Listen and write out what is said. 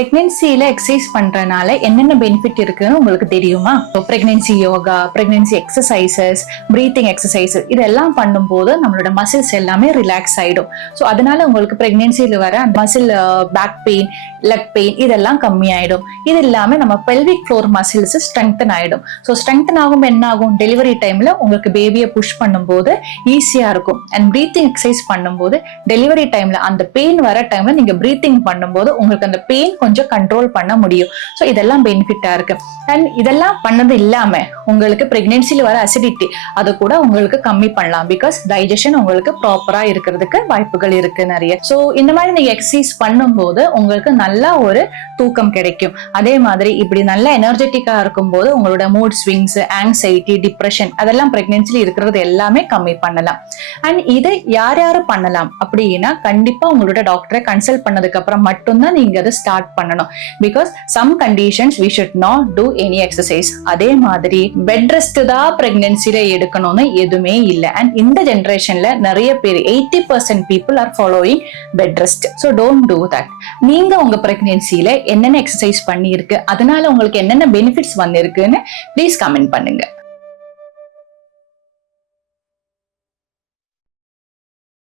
பிரெக்னன்சில exercise பண்றதுனால என்னென்ன benefit இருக்குன்னு உங்களுக்கு தெரியுமா? Pregnancy yoga, pregnancy exercises, breathing exercises இதெல்லாம் பண்ணும்போது நம்மளோட மசில்ஸ் எல்லாமே ரிலாக்ஸ் ஆயிடும். ஸோ அதனால உங்களுக்கு பிரெக்னன்சில வர அந்த muscle back pain, leg pain இதெல்லாம் கம்மியாயிடும். இது இல்லாம நம்ம பெல்விக் ஃப்ளோர் மசில்ஸ் ஸ்ட்ரெங்தன் ஆயிடும். ஸோ ஸ்ட்ரெங்தன் ஆகும் என்ன ஆகும், டெலிவரி டைம்ல உங்களுக்கு பேபியை புஷ் பண்ணும்போது ஈஸியா இருக்கும். அண்ட் பிரீத்திங் எக்ஸசைஸ் பண்ணும்போது டெலிவரி டைம்ல அந்த பெயின் வர டைம்ல நீங்க பிரீத்திங் பண்ணும்போது உங்களுக்கு அந்த பெயின் கொஞ்சம் கண்ட்ரோல் பண்ண முடியும். ஸோ இதெல்லாம் பெனிஃபிட்டா இருக்கு. அண்ட் இதெல்லாம் பண்ணது இல்லாம உங்களுக்கு பிரெக்னன்சில வர அசிடிட்டி அதை கூட உங்களுக்கு கம்மி பண்ணலாம். பிகாஸ் டைஜஷன் உங்களுக்கு ப்ராப்பரா இருக்கிறதுக்கு வாய்ப்புகள் இருக்கு நிறைய. ஸோ இந்த மாதிரி நீங்க எக்ஸசைஸ் பண்ணும்போது உங்களுக்கு நல்லா ஒரு தூக்கம் கிடைக்கும். அதே மாதிரி இப்படி நல்ல எனர்ஜெட்டிக்கா இருக்கும் போது உங்களோட மூட் ஸ்விங்ஸ், ஆங்ஸைட்டி, டிப்ரெஷன் அதெல்லாம் பிரெக்னன்சில இருக்கிறது எல்லாமே கம்மி பண்ணலாம். அண்ட் இதை யார் யாரு பண்ணலாம் அப்படின்னா கண்டிப்பா உங்களோட டாக்டரை கன்சல்ட் பண்ணதுக்கு அப்புறம் மட்டும்தான் நீங்க அதை ஸ்டார்ட் பண்ணணும். Because some conditions we should not do any exercise. அதே மாதிரி பெட் ரெஸ்ட் தான் பிரெக்னன்சில எடுக்கணும்னு எதுவுமே இல்லை. அண்ட் இந்த ஜெனரேஷன்ல நிறைய பேர் 80% people are following bed rest. So don't do that. நீங்க உங்க பிரெக்னன்சில என்னென்ன எக்ஸசைஸ் பண்ணிருக்கு, அதனால உங்களுக்கு என்னென்ன பெனிஃபிட்ஸ் வந்திருக்குன்னு ப்ளீஸ் கமெண்ட் பண்ணுங்க.